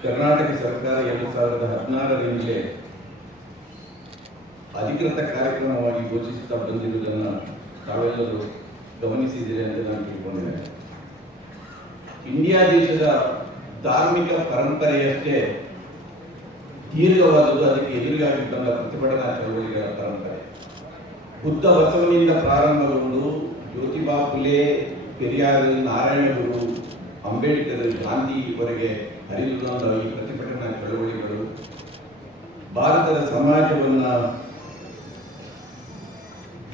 ಕರ್ನಾಟಕ ಸರ್ಕಾರ ಎರಡು ಸಾವಿರದ ಹದಿನಾರರಿಂದಲೇ ಅಧಿಕೃತ ಕಾರ್ಯಕ್ರಮವಾಗಿ ಘೋಷಿಸುತ್ತಾ ಬಂದಿರುವುದನ್ನು ತಾವೆಲ್ಲರೂ ಗಮನಿಸಿದ್ದೀರಿ ಅಂತ ನಾನು ತಿಳ್ಕೊಂಡಿದ್ದೇನೆ. ಇಂಡಿಯಾ ದೇಶದ ಧಾರ್ಮಿಕ ಪರಂಪರೆಯಷ್ಟೇ ದೀರ್ಘವಾದದ್ದು, ಅದಕ್ಕೆ ಎದುರಿಗಾಗಿ ಬಂದ ಪ್ರತಿಭಟನಾ ಚಳವಳಿಗಳ ಪರಂಪರೆ. ಬುದ್ಧ ಬಸವನಿಂದ ಪ್ರಾರಂಭಗೊಂಡು ಜ್ಯೋತಿಬಾ ಫುಲೆ, ಪೆರಿಯಾರ್, ನಾರಾಯಣಗುರು ಅಂಬೇಡ್ಕರ್ ಗಾಂಧಿವರೆಗೆ ಹರಿದು ಬಂದ ಈ ಪ್ರತಿಭಟನಾ ಚಳವಳಿಗಳು, ಭಾರತದ ಸಮಾಜವನ್ನ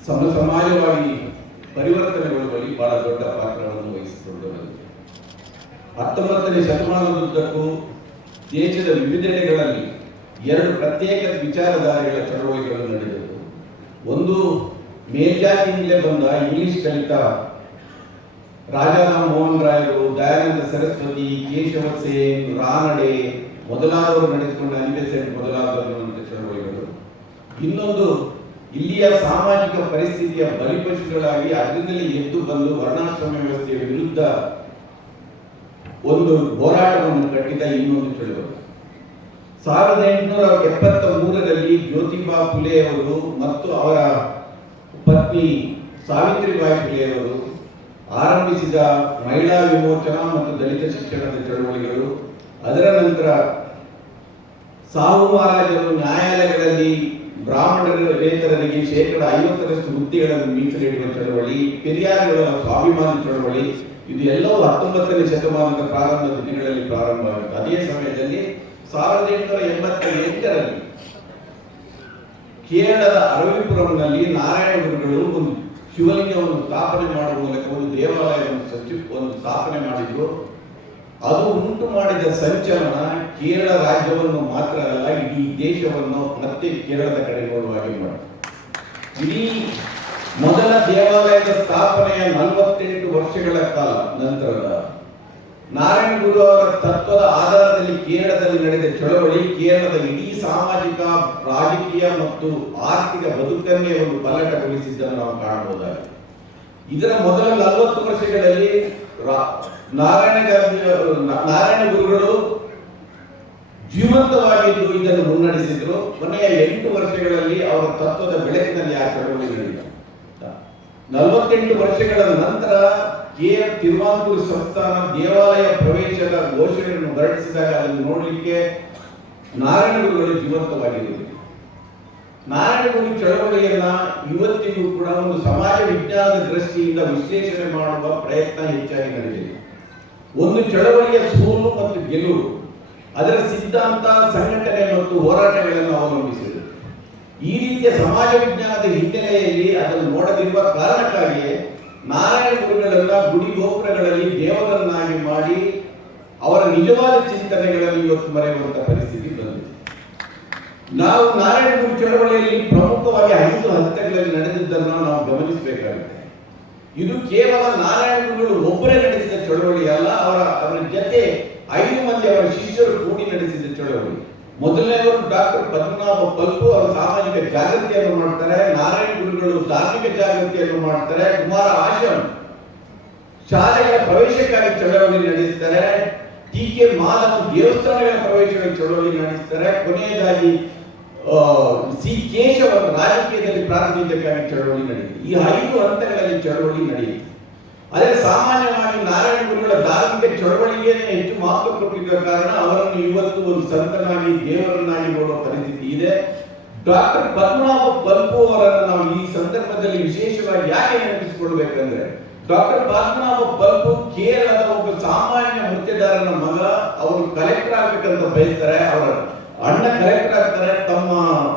ಸಮ ಸಮಾಜವಾಗಿ ಪರಿವರ್ತನೆಗೊಳ್ಳುವಲ್ಲಿ ಬಹಳ ದೊಡ್ಡ ಪಾತ್ರವನ್ನು ವಹಿಸಿಕೊಂಡರು ಹತ್ತೊಂಬತ್ತನೇ ಶತಮಾನದುದ್ದಕ್ಕೂ ದೇಶದ ವಿವಿಧೆಡೆಗಳಲ್ಲಿ ಎರಡು ಪ್ರತ್ಯೇಕ ವಿಚಾರಧಾರೆಗಳ ಚಳವಳಿಗಳು ನಡೆದವು. ಒಂದು ಮೇಲ್ಜಾತಿಯಿಂದಲೇ ಬಂದ ಇಂಗ್ಲಿಷ್ ಕಲಿತ ರಾಜಾರಾಮ್ ಮೋಹನ್ ರಾಯರು, ದಯಾನಂದ ಸರಸ್ವತಿ, ಕೇಶವ ಸೇನ್, ರಾನಡೆ ಮೊದಲಾದವರು ನಡೆಸಿಕೊಂಡ ಅನಿಬೆಸೆಂಟ್ ಮೊದಲಾದವರು ಚಳವಳಿಗಳು ಇನ್ನೊಂದು, ಇಲ್ಲಿಯ ಸಾಮಾಜಿಕ ಪರಿಸ್ಥಿತಿಯ ಬಲಿಪಶುಗಳಾಗಿ ಅದರಿಂದಲೇ ಎದ್ದು ಬಂದು ವರ್ಣಾಶ್ರಮ ವ್ಯವಸ್ಥೆಯ ವಿರುದ್ಧ ಒಂದು ಹೋರಾಟವನ್ನು ಕಟ್ಟಿದ ಇನ್ನೊಂದು ಚಳುವಳಿ. ಸಾವಿರದ ಎಂಟುನೂರ ಎಪ್ಪತ್ತ ಮೂರರಲ್ಲಿ ಜ್ಯೋತಿಬಾ ಫುಲೆ ಅವರು ಮತ್ತು ಅವರ ಪತ್ನಿ ಸಾವಿತ್ರಿಬಾಯಿ ಫುಲೆ ಅವರು ಆರಂಭಿಸಿದ ಮಹಿಳಾ ವಿಮೋಚನಾ ಮತ್ತು ದಲಿತ ಶಿಕ್ಷಣದ ಚಳುವಳಿಗಳು, ಅದರ ನಂತರ ಸಾಹು ನ್ಯಾಯಾಲಯಗಳಲ್ಲಿ ನ್ಯಾಯಾಲಯಗಳಲ್ಲಿ ಬ್ರಾಹ್ಮಣರೇತರರಿಗೆ ಶೇಕಡ ಐವತ್ತರಷ್ಟು ಹುದ್ದೆಗಳನ್ನು ಮೀಸಲಿಡುವ ಚಳವಳಿ, ಪೆರಿಯಾರ್ಗಳ ಸ್ವಾಭಿಮಾನ ಚಳವಳಿ, ಇದು ಎಲ್ಲವೂ ಹತ್ತೊಂಬತ್ತನೇ ಶತಮಾನದ ಪ್ರಾರಂಭದ ದಿನಗಳಲ್ಲಿ ಪ್ರಾರಂಭವಾಯಿತು ಅದೇ ಸಮಯದಲ್ಲಿ ಸಾವಿರದ ಎಂಟುನೂರ ಎಂಬತ್ತ ಎಂಟರಲ್ಲಿ ಕೇರಳದ ಅರವಿಪುರಂನಲ್ಲಿ ನಾರಾಯಣ ಗುರುಗಳು ಒಂದು ಶಿವಲಿಂಗವನ್ನು ಸ್ಥಾಪನೆ ಮಾಡುವ ಮೂಲಕ ಒಂದು ದೇವಾಲಯವನ್ನು ಒಂದು ಸ್ಥಾಪನೆ ಮಾಡಿದ್ರು. ಅದು ಉಂಟು ಮಾಡಿದ ಸಂಚಲನ ಕೇರಳ ರಾಜ್ಯವನ್ನು ಮಾತ್ರ ಅಲ್ಲ, ಇಡೀ ದೇಶವನ್ನು ಮತ್ತೆ ಕೇರಳದ ಕಡೆ ನೋಡುವ ಹಾಗೆ ಮಾಡಿತು ಇಡೀ ಮೊದಲ ದೇವಾಲಯದ ಸ್ಥಾಪನೆಯ ನಲವತ್ತೆಂಟು ವರ್ಷಗಳ ಕಾಲ ನಂತರದ ನಾರಾಯಣ ಗುರು ಅವರ ತತ್ವದ ಆಧಾರದಲ್ಲಿ ಕೇರಳದಲ್ಲಿ ನಡೆದ ಚಳವಳಿ ಕೇರಳದ ಇಡೀ ಸಾಮಾಜಿಕ, ರಾಜಕೀಯ ಮತ್ತು ಆರ್ಥಿಕ ಬದುಕನ್ನೇ ಒಂದು ಪಲ್ಲಟಗೊಳಿಸಿದ್ದನ್ನು ನಾವು ಕಾಣಬಹುದಾಗಿದೆ. ಇದರ ಮೊದಲ ನಲವತ್ತು ವರ್ಷಗಳಲ್ಲಿ ನಾರಾಯಣ ನಾರಾಯಣ ಗುರುಗಳು ಜೀವಂತವಾಗಿದ್ದು ಇದನ್ನು ಮುನ್ನಡೆಸಿದ್ರು. ಕೊನೆಯ ಎಂಟು ವರ್ಷಗಳಲ್ಲಿ ಅವರ ತತ್ವದ ಬೆಳಕಿನಲ್ಲಿ ಆ ಚಳವಳಿ ನಲವತ್ತೆಂಟು ವರ್ಷಗಳ ನಂತರ ಕೆ ತಿರುವಾಂಕೂರು ಸಂಸ್ಥಾನ ದೇವಾಲಯ ಪ್ರವೇಶದ ಘೋಷಣೆಯನ್ನು ಹೊರಡಿಸಿದಾಗ ಅದನ್ನು ನೋಡಲಿಕ್ಕೆ ನಾರಾಯಣಗುರುಗಳು ಜೀವಂತವಾಗಿರಲಿಲ್ಲ ಜೀವಂತವಾಗಿರುವುದು ನಾರಾಯಣ ಗುರು ಚಳವಳಿಯನ್ನ ಇವತ್ತಿಗೂ ಕೂಡ ಒಂದು ಸಮಾಜ ವಿಜ್ಞಾನದ ದೃಷ್ಟಿಯಿಂದ ವಿಶ್ಲೇಷಣೆ ಮಾಡುವ ಪ್ರಯತ್ನ ಹೆಚ್ಚಾಗಿ ನಡೆದಿದೆ. ಒಂದು ಚಳವಳಿಯ ಸೋಲು ಮತ್ತು ಗೆಲುವು, ಅದರ ಸಿದ್ಧಾಂತ, ಸಂಘಟನೆ ಮತ್ತು ಹೋರಾಟಗಳನ್ನು ಅವಲಂಬಿಸಿದೆ. ಈ ರೀತಿಯ ಸಮಾಜ ವಿಜ್ಞಾನದ ಹಿನ್ನೆಲೆಯಲ್ಲಿ ಅದನ್ನು ನೋಡದಿರುವ ಕಾರಣಕ್ಕಾಗಿಯೇ ನಾರಾಯಣ ಗುರುಗಳನ್ನ ಗುಡಿ ಗೋಪುರಗಳಲ್ಲಿ ದೇವರನ್ನಾಗಿ ಮಾಡಿ ಅವರ ನಿಜವಾದ ಚಿಂತನೆಗಳಲ್ಲಿ ಇವತ್ತು ಮರೆಯುವಂತಹ ಪರಿಸ್ಥಿತಿ ಬಂದಿದೆ. ನಾವು ನಾರಾಯಣ ಗುರು ಚಳವಳಿಯಲ್ಲಿ ಪ್ರಮುಖವಾಗಿ ಐದು ಹಂತಗಳಲ್ಲಿ ನಡೆದಿದ್ದನ್ನು ನಾವು ಗಮನಿಸಬೇಕಾಗಿದೆ ಇದು ಕೇವಲ ನಾರಾಯಣ ಗುರುಗಳು ಒಬ್ಬರೇ ನಡೆಸಿದ ಚಳವಳಿ ಅಲ್ಲ, ಅವರ ಅವರ ಜೊತೆ ಐದು ಮಂದಿ ಅವರ ಶಿಷ್ಯರು ಕೂಡಿ ನಡೆಸಿದ ಮೊದಲನೆಯವರು ಡಾಕ್ಟರ್ ಪದ್ಮನಾಭ ಪಲ್ಪು ಅವರು ಸಾಮಾಜಿಕ ಜಾಗೃತಿಯನ್ನು ಮಾಡ್ತಾರೆ, ನಾರಾಯಣ ಗುರುಗಳು ಧಾರ್ಮಿಕ ಜಾಗೃತಿಯನ್ನು ಮಾಡ್ತಾರೆ, ಕುಮಾರ ಆಶ್ರಮ್ ಶಾಲೆಗಳ ಪ್ರವೇಶಕ್ಕಾಗಿ ಚಳವಳಿ ನಡೆಸ್ತಾರೆ ಟಿ ಕೆ ಮಾಧವ್ ದೇವಸ್ಥಾನಗಳ ಪ್ರವೇಶಗಳ ಚಳವಳಿ ನಡೆಸ್ತಾರೆ, ಕೊನೆಯದಾಗಿ ಸಿ. ಕೇಶವ ರಾಜಕೀಯದಲ್ಲಿ ಪ್ರಾರಂಭಿಸಕ್ಕಾಗಿ ಚಳವಳಿ ನಡೆಯುತ್ತೆ ಈ ಐದು ಹಂತಗಳಲ್ಲಿ ಚಳವಳಿ ನಡೆಯಿತು ಆದರೆ ಸಾಮಾನ್ಯವಾಗಿ ನಾರಾಯಣ ಗುರುಗಳ ಧಾರ್ಮಿಕ ಚಳವಳಿಗೆನೇ ಹೆಚ್ಚು ಮಹತ್ವ ಕೊಟ್ಟಿದ್ದ ಕಾರಣ ಅವರನ್ನು ಇವತ್ತು ಒಂದು ಸಂತನಾಗಿ, ದೇವರನ್ನಾಗಿ ನೋಡುವ ಪರಿಸ್ಥಿತಿ ಇದೆ. ಡಾಕ್ಟರ್ ಪದ್ಮನಾಭ ಬಲ್ಪು ಅವರನ್ನು ನಾವು ಈ ಸಂದರ್ಭದಲ್ಲಿ ವಿಶೇಷವಾಗಿ ಯಾಕೆ ನೆನಪಿಸಿಕೊಳ್ಬೇಕಂದ್ರೆ ಡಾಕ್ಟರ್ ಪದ್ಮನಾಭ ಬಲ್ಪು ಕೇರಳದ ಒಬ್ಬ ಸಾಮಾನ್ಯ ಮುತ್ತೆದಾರನ ಮಗ, ಅವರು ಕಲೆಕ್ಟರ್ ಆಗ್ಬೇಕಂತ ಬಯಸ್ತಾರೆ, ಅವರ ಅಣ್ಣ ಕಲೆಕ್ಟರ್ ಆಗ್ತಾರೆ, ತಮ್ಮ,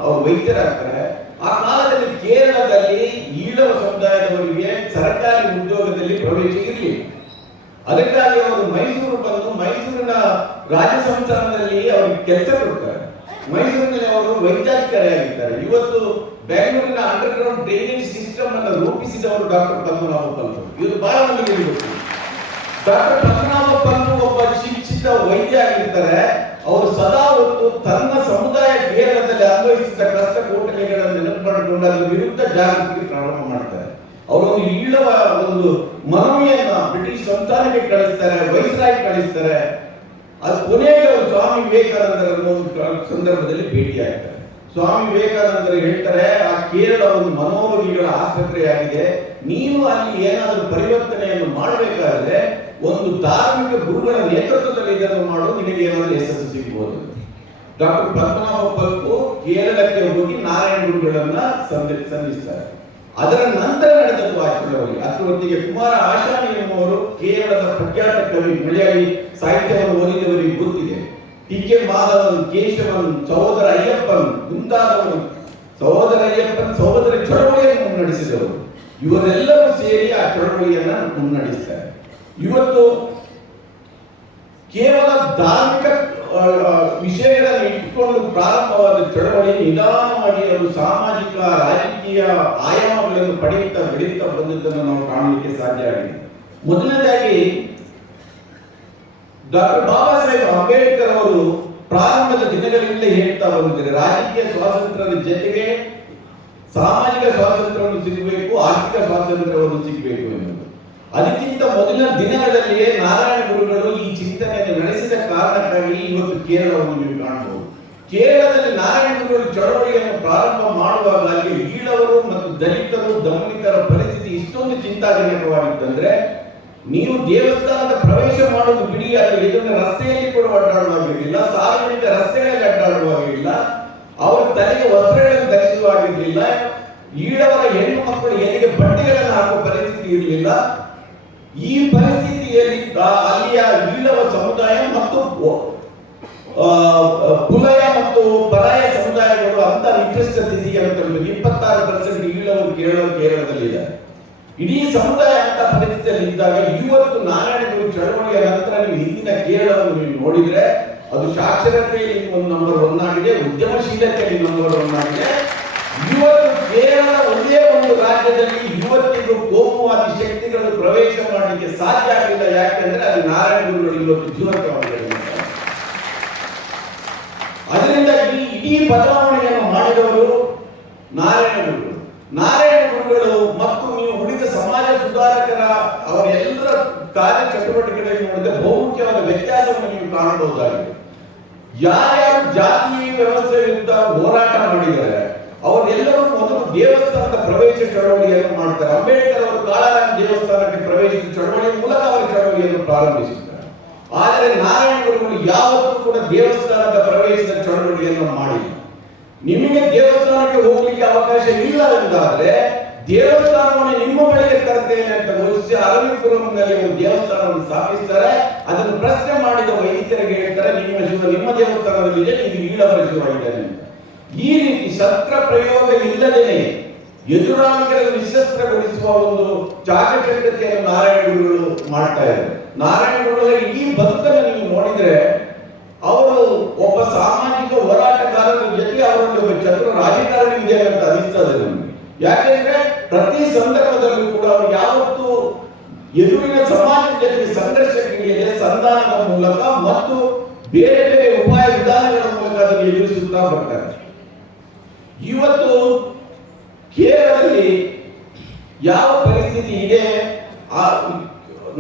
ಅವ್ರು ವೈದ್ಯರಾಗ್ತಾರೆ. ಆ ಕಾಲದಲ್ಲಿ ಕೇರಳದಲ್ಲಿ ಈಳವ ಸರ್ಕಾರಿ ಪ್ರವೇಶ ಇರಲಿಲ್ಲ ಅದಕ್ಕಾಗಿ ಅವರು ಮೈಸೂರು ಬಂದು ಮೈಸೂರಿನ ರಾಜ ಸಂಸ್ಥಾನದಲ್ಲಿ ಅವರಿಗೆ ಕೆಲಸ ಕೊಡ್ತಾರೆ. ಮೈಸೂರಿನಲ್ಲಿ ಅವರು ವೈದ್ಯಾಧಿಕಾರಿಯಾಗಿದ್ದಾರೆ. ಇವತ್ತು ಬೆಂಗಳೂರಿನ ಅಂಡರ್ ಗ್ರೌಂಡ್ ಡ್ರೈನೇಜ್ ಸಿಸ್ಟಮ್ ಅನ್ನು ರೂಪಿಸಿದವರು ಡಾಕ್ಟರ್ ಪದ್ಮನಾಭ ಪಂತು ಇದು ಬಹಳ ಗೊತ್ತು. ಡಾಕ್ಟರ್ ಪದ್ಮನಾಭ ಪಂತು ಒಬ್ಬ ಶಿಕ್ಷಿತ ವೈದ್ಯ ಆಗಿರ್ತಾರೆ. ಅವರು ಸದಾ ಒಂದು ತನ್ನ ಸಮುದಾಯ ಕೇರಳದಲ್ಲಿ ಅನ್ವಯಿಸಿದ ಕಷ್ಟ ಕೋಟಲೆಗಳನ್ನು ನೆನಪು ಮಾಡಿಕೊಂಡು ಅದರ ವಿರುದ್ಧ ಜಾಗೃತಿ ಪ್ರಾರಂಭ ಮಾಡ್ತಾರೆ. ಅವರೊಂದು ಈಳವ ಒಂದು ಮನವಿಯನ್ನ ಬ್ರಿಟಿಷ್ ಸಂಸ್ಥಾನಕ್ಕೆ ಕಳಿಸ್ತಾರೆ, ವೈಸ್ರಾಯ್ ಕಳಿಸ್ತಾರೆ. ಅದು ಕೊನೆಗೆ ಸ್ವಾಮಿ ವಿವೇಕಾನಂದರನ್ನು ಸಂದರ್ಭದಲ್ಲಿ ಭೇಟಿಯಾಗ್ತಾರೆ. ಸ್ವಾಮಿ ವಿವೇಕಾನಂದರು ಹೇಳ್ತಾರೆ, ಆ ಕೇರಳ ಒಂದು ಮನೋರೋಗಿಗಳ ಆಸ್ಪತ್ರೆಯಾಗಿದೆ. ನೀವು ಅಲ್ಲಿ ಏನಾದರೂ ಪರಿವರ್ತನೆಯನ್ನು ಮಾಡಬೇಕಾದ್ರೆ ಒಂದು ಧಾರ್ಮಿಕ ಗುರುಗಳ ನೇತೃತ್ವದಲ್ಲಿ ಇದನ್ನು ಮಾಡಲು ನಿಮಗೆ ಏನಾದರೂ ಯಶಸ್ಸು ಸಿಗ್ಬೋದು. ಡಾಕ್ಟರ್ ಪದ್ಮನಾಭ ಪಲ್ಪು ಕೇರಳಕ್ಕೆ ಹೋಗಿ ನಾರಾಯಣ ಗುರುಗಳನ್ನ ಸಂಧಿ ಸಂಧಿಸ್ತಾರೆ. ಅದರ ನಂತರ ನಡೆದದ್ದು ಆ ಅದರ ಕುಮಾರ ಆಶಾನಿ ಎಂಬುವರು ಕೇರಳದ ಪ್ರಖ್ಯಾತ ಕವಿ ಮಲಯಾಳಿ ಸಾಹಿತ್ಯವನ್ನು ಓದಿದವರಿಗೆ ಗೊತ್ತಿದೆ. ಟಿ. ಕೆ. ಮಾಧವನ್, ಕೇಶವನ್, ಸಹೋದರ ಅಯ್ಯಪ್ಪನ್, ಮುಂತಾದವರು ಸಹೋದರ ಅಯ್ಯಪ್ಪನ್ ಸಹೋದರ ಚಳವಳಿಯನ್ನು ಮುನ್ನಡೆಸಿದವರು. ಇವರೆಲ್ಲರೂ ಸೇರಿ ಆ ಚಳವಳಿಯನ್ನ ಮುನ್ನಡೆಸ್ತಾರೆ. ಇವತ್ತು ಕೇವಲ ಧಾರ್ಮಿಕ ವಿಷಯಗಳನ್ನು ಇಟ್ಟುಕೊಂಡು ಪ್ರಾರಂಭವಾದ ಚಳವಳಿ ನಿಧಾನವಾಗಿ ಅದು ಸಾಮಾಜಿಕ, ರಾಜಕೀಯ ಆಯಾಮಗಳನ್ನು ಪಡೆಯುತ್ತಾ ಬೆಳೆಯುತ್ತಾ ಬಂದದ್ದನ್ನು ನಾವು ಕಾಣಲಿಕ್ಕೆ ಸಾಧ್ಯ ಆಗಿದೆ. ಮೊದಲನೇದಾಗಿ, ಡಾಕ್ಟರ್ ಬಾಬಾ ಸಾಹೇಬ್ ಅಂಬೇಡ್ಕರ್ ಅವರು ಪ್ರಾರಂಭದ ದಿನಗಳಿಂದ ಹೇಳ್ತಾ ಬಂದಿದ್ದಾರೆ. ರಾಜಕೀಯ ಸ್ವಾತಂತ್ರ್ಯದ ಜೊತೆಗೆ ಸಾಮಾಜಿಕ ಸ್ವಾತಂತ್ರ್ಯವನ್ನು ಸಿಗಬೇಕು, ಆರ್ಥಿಕ ಸ್ವಾತಂತ್ರ್ಯವನ್ನು ಸಿಗಬೇಕು ಎನ್ನುವುದು. ಅದಕ್ಕಿಂತ ಮೊದಲಿನ ದಿನಗಳಲ್ಲಿಯೇ ನಾರಾಯಣ ಗುರುಗಳು ಇವತ್ತು ಕೇರಳವನ್ನು ನೀವು ಕಾಣಬಹುದು. ಕೇರಳದಲ್ಲಿ ನಾರಾಯಣಗುರು ಚಳವಳಿಯನ್ನು ಪ್ರಾರಂಭ ಮಾಡುವಾಗ ಅಲ್ಲಿ ಈಳವರು ಮತ್ತು ದಲಿತರು, ದಮನಿತರ ಪರಿಸ್ಥಿತಿ ಇಷ್ಟೊಂದು ಚಿಂತಾಜನಕವಾಗಿತ್ತಂದ್ರೆ, ನೀವು ದೇವಸ್ಥಾನದ ಪ್ರವೇಶ ಮಾಡೋದು ಬಿಡಿ ಅದು ಇದನ್ನು ರಸ್ತೆಯಲ್ಲಿ ಕೂಡ ಅಡ್ಡಾಡುವಾಗಿರಲಿಲ್ಲ, ಸಾರ್ವಜನಿಕ ರಸ್ತೆಗಳಲ್ಲಿ ಅಡ್ಡಾಡುವಾಗಿರಲಿಲ್ಲ, ಅವರ ತಲೆಗೆ ವಸ್ತ್ರಗಳನ್ನು ಧರಿಸುವಾಗಿರಲಿಲ್ಲ, ಈಳವರ ಹೆಣ್ಣು ಮಕ್ಕಳು ಎಲ್ಲಿಗೆ ಬಟ್ಟೆಗಳನ್ನು ಹಾಕುವ ಪರಿಸ್ಥಿತಿ ಇರಲಿಲ್ಲ. ಈ ಪರಿಸ್ಥಿತಿಯಲ್ಲಿ ಆ- ಅಲ್ಲಿಯ ಈಳವ ಸಮುದಾಯ ಮತ್ತು ಒ- ಆ, ಪುಲಯ ಮತ್ತು ಪರಾಯ ಸಮುದಾಯಗಳು ಅಂತ ನಿಕೃಷ್ಟ ಸ್ಥಿತಿಗೆ ತಲುಪಿದೆ ಇಪ್ಪತ್ತಾರು ಪರ್ಸೆಂಟ್ ಈಳವರು ಕೇರಳ ಕೇರಳದಲ್ಲಿದ್ದಾರೆ ಇಡೀ ಸಮುದಾಯ ಅಂತ ಪರಿಸ್ಥಿತಿಯಲ್ಲಿ ಇದ್ದಾಗ ಇವತ್ತು ನಾರಾಯಣ ಗುರು ಚಳವಳಿಯ ನಂತರ ನೀವು ಹಿಂದಿನ ಕೇರಳವನ್ನು ನೀವು ನೋಡಿದ್ರೆ ಅದು ಸಾಕ್ಷರತೆಯಲ್ಲಿ ಒಂದು ನಂಬರ್ ಒನ್ ಆಗಿದೆ, ಉದ್ಯಮಶೀಲತೆಯಲ್ಲಿ ನಂಬರ್ ಒನ್ ಆಗಿದೆ. ಇವತ್ತು ಕೇರಳ ಒಂದೇ ಒಂದು ರಾಜ್ಯದಲ್ಲಿ ಇವತ್ತಿಗೂ ಕೋಮುವಾದಿ ಶಕ್ತಿಗಳು ಪ್ರವೇಶ ಮಾಡಲಿಕ್ಕೆ ಸಾಧ್ಯ ಆಗಿಲ್ಲ. ಯಾಕೆಂದ್ರೆ ಅದು ನಾರಾಯಣ ಗುರುಗಳು ಇವತ್ತು ಜೀವಂತವಾಗಿದ್ದಾರೆ ಅದರಿಂದ ಈ ಇಡೀ ಬದಲಾವಣೆಯನ್ನು ಮಾಡಿದವರು ನಾರಾಯಣ ಗುರುಗಳು ನಾರಾಯಣ ಗುರುಗಳು ಮತ್ತು ನೀವು ಉಳಿದ ಸಮಾಜ ಸುಧಾರಕರ ಅವರೆಲ್ಲರ ಕಾರ್ಯ ಚಟುವಟಿಕೆಗಳಲ್ಲಿ ನೋಡಿದ್ರೆ ಬಹುಮುಖ್ಯವಾದ ವ್ಯತ್ಯಾಸವನ್ನು ನೀವು ಕಾಣಬಹುದಾಗಿದೆ. ಯಾರ್ಯಾರು ಜಾತಿ ವ್ಯವಸ್ಥೆ ವಿರುದ್ಧ ಹೋರಾಟ ಮಾಡಿದ್ದಾರೆ, ಅವರೆಲ್ಲರೂ ಮೊದಲು ದೇವಸ್ಥಾನದ ಪ್ರವೇಶ ಚಳವಳಿಯನ್ನು ಮಾಡ್ತಾರೆ. ಅಂಬೇಡ್ಕರ್ ಅವರು ಕಾಳಾರಾಮ ದೇವಸ್ಥಾನಕ್ಕೆ ಪ್ರವೇಶಿಸಿದ ಚಳವಳಿಯ ಮೂಲಕ ಅವರ ಚಳವಳಿಯನ್ನು ಪ್ರಾರಂಭಿಸಿದ್ದಾರೆ. ಆದರೆ ನಾರಾಯಣ ಗುರುಗಳು ಯಾವತ್ತೂ ಕೂಡ ದೇವಸ್ಥಾನದ ಪ್ರವೇಶದ ಚಳವಳಿಯನ್ನು ಮಾಡಿಲ್ಲ ನಿಮಗೆ ದೇವಸ್ಥಾನಕ್ಕೆ ಹೋಗ್ಲಿಕ್ಕೆ ಅವಕಾಶ ಇಲ್ಲ ಎಂದಾದ್ರೆ, ದೇವಸ್ಥಾನವನ್ನು ನಿಮ್ಮ ಬಳಿಗೆ ತರ್ತೇನೆ ಅಂತ ಮನುಷ್ಯ ಅರವಿಪುರಂನಲ್ಲಿ ಒಂದು ದೇವಸ್ಥಾನವನ್ನು ಸ್ಥಾಪಿಸ್ತಾರೆ, ಅದನ್ನು ಪ್ರಶ್ನೆ ಮಾಡಿದ ವೈದ್ಯರಿಗೆ ಹೇಳ್ತಾರೆ, ನಿಮ್ಮ ಶಿವ ನಿಮ್ಮ ದೇವಸ್ಥಾನದಲ್ಲಿದೆ ಇದು ಈಳವರ ಶಿವ ಇದ್ದಾನೆ ಅಂತ. ಈ ರೀತಿ ಶಸ್ತ್ರ ಪ್ರಯೋಗ ಇಲ್ಲದೇನೆ ಎದುರಾಳಿಗಳನ್ನು ನಿಶಸ್ತ್ರಗೊಳಿಸುವ ಒಂದು ಚಾಕಚಕ್ಯತೆಯನ್ನು ನಾರಾಯಣ ಗುರುಗಳು ಮಾಡ್ತಾ ಇದ್ದಾರೆ. ನಾರಾಯಣ ಗುರುಗಳ ಇಡೀ ಭಕ್ತನ ನೀವು ನೋಡಿದ್ರೆ ಅವರು ಒಬ್ಬ ಸಾಮಾಜಿಕ ಹೋರಾಟಗಾರರ ಜೊತೆ ಅವರೊಂದು ಚತುರ ರಾಜಕಾರಣಿ ಇದೆ ಅಂತ ಅನಿಸ್ತದೆ ನಮಗೆ. ಯಾಕೆಂದ್ರೆ ಪ್ರತಿ ಸಂದರ್ಭದಲ್ಲೂ ಕೂಡ ಅವರು ಯಾವತ್ತೂ ಎದುರಿನ ಸಮಾಜದ ಜೊತೆಗೆ ಸಂಘರ್ಷಕ್ಕೆ ಸಂಧಾನದ ಮೂಲಕ ಮತ್ತು ಬೇರೆ ಬೇರೆ ಉಪಾಯ ವಿಧಾನಗಳ ಮೂಲಕ ಅದನ್ನು ಎದುರಿಸುತ್ತಾ ಬರ್ತಾರೆ. ಇವತ್ತು ಕೇರಳದಲ್ಲಿ ಯಾವ ಪರಿಸ್ಥಿತಿ ಇದೆ? ಆ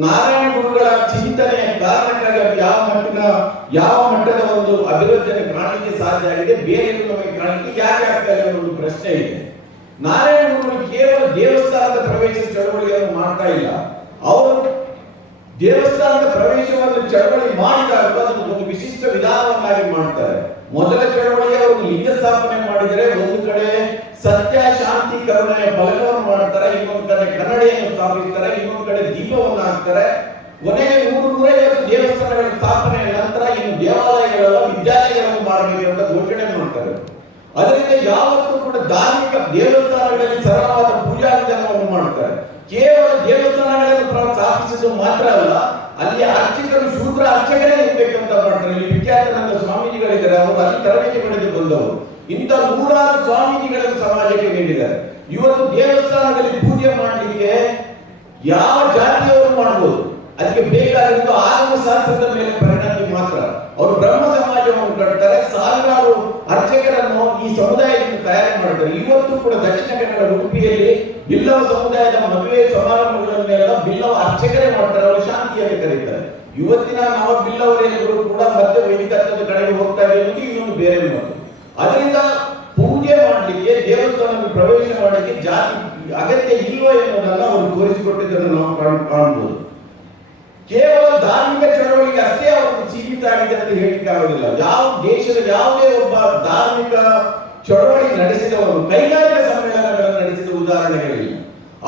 ನಾರಾಯಣ ಗುರುಗಳ ಚಿಂತನೆ ಕಾರಣಕ್ಕಾಗಿ ಯಾವ ಮಟ್ಟಿನ, ಯಾವ ಮಟ್ಟದ ಒಂದು ಅಭಿವೃದ್ಧಿಯನ್ನು ಕಾಣಲಿಕ್ಕೆ ಸಾಧ್ಯ ಆಗಿದೆ? ಬೇರೆ ನಮಗೆ ಕಾಣಲಿಕ್ಕೆ ಯಾಕೆ ಆಗ್ತಾ ಇಲ್ಲ ಒಂದು ಪ್ರಶ್ನೆ ಇದೆ. ನಾರಾಯಣ ಗುರುಗಳು ಕೇವಲ ದೇವಸ್ಥಾನದ ಪ್ರವೇಶ ಚಳವಳಿಯನ್ನು ಮಾಡ್ತಾ ಇಲ್ಲ. ಅವರು ದೇವಸ್ಥಾನದ ಪ್ರವೇಶವನ್ನು ಚಳವಳಿ ಮಾಡಿದಾಗ ಅದನ್ನು ಒಂದು ವಿಶಿಷ್ಟ ವಿಧಾನವನ್ನಾಗಿ ಮಾಡ್ತಾರೆ. ಮೊದಲ ಚಳವಳಿಗೆ ಅವರು ಲಿಂಗ ಸ್ಥಾಪನೆ ಮಾಡಿದರೆ ಒಂದು ಕಡೆ ಸತ್ಯ ಶಾಂತಿ ಕರುಣೆ ಬಲವನ್ನು ಮಾಡ್ತಾರೆ ಇನ್ನೊಂದು ಕಡೆ ಕನ್ನಡಿಯನ್ನು ಸ್ಥಾಪಿಸ್ತಾರೆ ಇನ್ನೊಂದು ಕಡೆ ದೀಪವನ್ನು ಹಾಕ್ತಾರೆ ಕೊನೆಯ ನೂರು ದೇವಸ್ಥಾನಗಳ ಸ್ಥಾಪನೆ ನಂತರ ಇನ್ನು ದೇವಾಲಯಗಳ, ವಿದ್ಯಾಲಯಗಳನ್ನು ಮಾಡಬೇಕು ಅಂತ ಘೋಷಣೆ ಮಾಡ್ತಾರೆ. ಅದರಿಂದ ಯಾವತ್ತೂ ಕೂಡ ಧಾರ್ಮಿಕ ದೇವಸ್ಥಾನಗಳಲ್ಲಿ ಸರಳವಾದ ಪೂಜಾ ವಿಧಾನವನ್ನು ಮಾಡ್ತಾರೆ ಕೇವಲ ದೇವಸ್ಥಾನಗಳನ್ನು ಸ್ಥಾಪಿಸಿದ್ದು ಮಾತ್ರ ಅಲ್ಲ, ಅಲ್ಲಿ ಅರ್ಚಕರು ಶೂದ್ರ ಅರ್ಚಕರೇ ಇರ್ಬೇಕಂತ ಮಾಡ್ತಾರೆ. ಇಲ್ಲಿ ವಿಖ್ಯಾತನಂದ ಸ್ವಾಮೀಜಿಗಳಿದ್ದಾರೆ, ಅವರು ಅಲ್ಲಿ ತರಬೇತಿ ಪಡೆದು ಬಂದವರು ಇಂಥ ನೂರಾರು ಸ್ವಾಮೀಜಿಗಳನ್ನು ಸಮಾಜಕ್ಕೆ ನೀಡಿದ್ದಾರೆ. ಇವತ್ತು ದೇವಸ್ಥಾನದಲ್ಲಿ ಪೂಜೆ ಮಾಡಲಿಕ್ಕೆ ಯಾವ ಜಾತಿಯವರು ಮಾಡಬಹುದು? ಅದಕ್ಕೆ ಬೇಕಾಗಿದ್ದು ಆಗಮ ಶಾಸ್ತ್ರದ ಮೇಲೆ ಪರಿಣಾಮ ಮಾತ್ರ. ಅವರು ಬ್ರಹ್ಮ ಸಮಾಜವನ್ನು ಕಟ್ತಾರೆ, ಸಾವಿರಾರು ಅರ್ಚಕರನ್ನು ಈ ಸಮುದಾಯದಿಂದ ತಯಾರು ಮಾಡ್ತಾರೆ. ಇವತ್ತು ಕೂಡ ದಕ್ಷಿಣ ಕನ್ನಡ ಉಡುಪಿಯಲ್ಲಿ ಬಿಲ್ಲವ ಸಮುದಾಯದ ಮದುವೆ ಸಮಾರಂಭಗಳನ್ನೆಲ್ಲ ಬಿಲ್ಲವ ಅರ್ಚಕರೇ ಮಾಡ್ತಾರೆ, ಅವರು ಶಾಂತಿಯಲ್ಲಿ ಕರೀತಾರೆ. ಇವತ್ತಿನ ನಾವು ಬಿಲ್ಲವರೆಲ್ಲರೂ ಕೂಡ ಮತ್ತೆ ವೈದಿಕತ್ವದ ಕಡೆಗೆ ಹೋಗ್ತಾ ಎಂದು ಇನ್ನೊಂದು ಬೇರೆ ಮಾತು ಅದರಿಂದ ಪೂಜೆ ಮಾಡಲಿಕ್ಕೆ, ದೇವಸ್ಥಾನಕ್ಕೆ ಪ್ರವೇಶ ಮಾಡಲಿಕ್ಕೆ ಜಾತಿ ಅಗತ್ಯ ಇಲ್ವೋ ಎನ್ನುವುದನ್ನು ಅವರು ತೋರಿಸಿಕೊಟ್ಟಿದ್ದನ್ನು ನಾವು ಕಾಣಬಹುದು ಕೇವಲ ಧಾರ್ಮಿಕ ಚಳವಳಿಗೆ ಅಷ್ಟೇ ಅವರು ಸೀಮಿತ ಆಗಿದೆ ಅಂತ ಯಾವ ದೇಶದ ಯಾವುದೇ ಒಬ್ಬ ಧಾರ್ಮಿಕ ಚಳವಳಿ ನಡೆಸಿದವರು, ಕೈಗಾರಿಕಾ ಸಮ್ಮೇಳನಗಳನ್ನು ನಡೆಸಿದ ಉದಾಹರಣೆಗಳಿಲ್ಲ.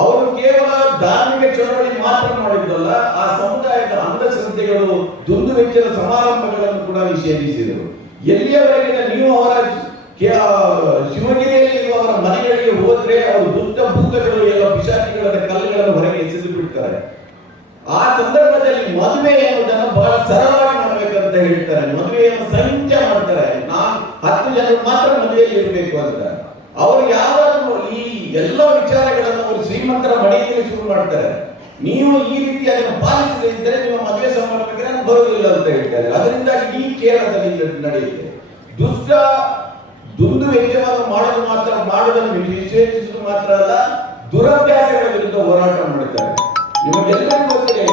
ಅವರು ಕೇವಲ ಧಾರ್ಮಿಕ ಚಳವಳಿ ಮಾತ್ರ ಮಾಡಿದ್ದಲ್ಲ, ಆ ಸಮುದಾಯದ ಅಂಧಶ್ರದ್ಧೆಗಳು ದುಂದು ವೆಚ್ಚದ ಸಮಾರಂಭಗಳನ್ನು ಕೂಡ ನಿಷೇಧಿಸಿದರು. ಎಲ್ಲಿಯವರೆಗೆ ನೀವು ಅವರ ಶಿವಗಿರಿಯಲ್ಲಿ ನೀವು ಅವರ ಮನೆಗಳಿಗೆ ಹೋದ್ರೆ ಅವರು ಬುದ್ಧ ಭೂತಗಳು ಎಲ್ಲ ಪಿಶಾಚಿಗಳ ಕಲ್ಲುಗಳನ್ನು ಹೊರಗೆ ಎಸೆದು ಬಿಡ್ತಾರೆ. ಆ ಸಂದರ್ಭದಲ್ಲಿ ಮದುವೆ ಎನ್ನುವುದನ್ನು ಬಹಳ ಸರಳವಾಗಿ ಮಾಡಬೇಕಂತ ಹೇಳ್ತಾರೆ. ಮದುವೆಯನ್ನು ಸಂಚ ಮಾಡ್ತಾರೆ. ನಾನ್ ಹತ್ತು ಜನರು ಮಾತ್ರ ಮದುವೆಯಲ್ಲಿ ಇರಬೇಕು ಅಂತ. ಅವರು ಯಾವಾಗಲೂ ಈ ಎಲ್ಲ ವಿಚಾರಗಳನ್ನು ಅವರು ಶ್ರೀಮಂತರ ಮನೆಯಲ್ಲಿ ಶುರು ಮಾಡ್ತಾರೆ. ನೀವು ಈ ರೀತಿ ಅದನ್ನು ಪಾಲಿಸದೇ ಇದ್ದರೆ ನಿಮ್ಮ ಬರುವುದಿಲ್ಲ ಅಂತ ಹೇಳ್ತಾರೆ ಅದರಿಂದಾಗಿ ಈ ಕೇರಳದಲ್ಲಿ ನಡೆಯುತ್ತೆ. ದುಷ್ಟ ದುಂದು ವೆಚ್ಚವನ್ನು ಮಾಡೋದು ಮಾತ್ರ ಮಾಡುವುದನ್ನು ನಿಷೇಧಿಸುವುದು ಮಾತ್ರ ಅಲ್ಲ, ದುರಭ್ಯಾಸಗಳ ವಿರುದ್ಧ ಹೋರಾಟ ಮಾಡುತ್ತಾರೆ ನಿಮಗೆಲ್ಲರಿಗೂ ಗೊತ್ತಿದೆ.